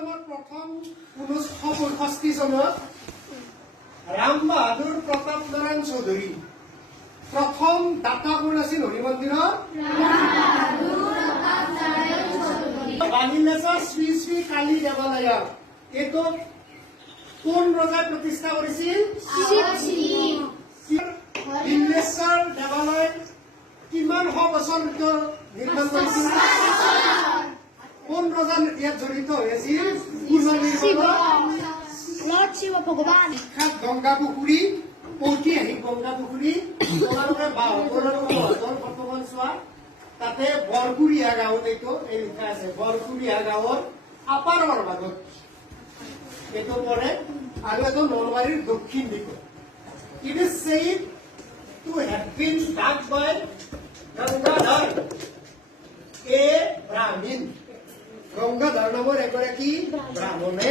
প্ৰথম 1965 চনত ৰাম বাহাদুৰ প্ৰতাপ নাৰায়ণ চৌধুৰী প্ৰথম দাতা কোন আছিল হৰি মন্দিৰৰ বাণীলেশ্বৰ শ্ৰী শ্ৰী কালী দেৱালয়ৰ এইটো কোন ৰজাই প্ৰতিষ্ঠা কৰিছিল বিল্লেশ্বৰ দেৱালয় কিমান শ বছৰ ভিতৰত নিৰ্মাণ কৰিছিল কোন ৰজা ইয়াত জড়িত হৈছিল Lord Shiva Bhagavan. বিখ্যাত গংগা পুখুৰী ঐতিহাসিক গংগা পুখুৰী তোমালোকে বৰ্তমান চোৱা তাতে বৰকুৰীয়া গাঁৱত এইটো এই লিখা আছে বৰকুৰীয়া গাঁৱৰ আপাৰৰ ভাগত এইটো পৰে আৰু এইটো নলবাৰীৰ দক্ষিণ দিশত It is said to have been dug by Gangadhar, a Brahmin. Gangadhar নামৰ এগৰাকী ব্ৰাহ্মণে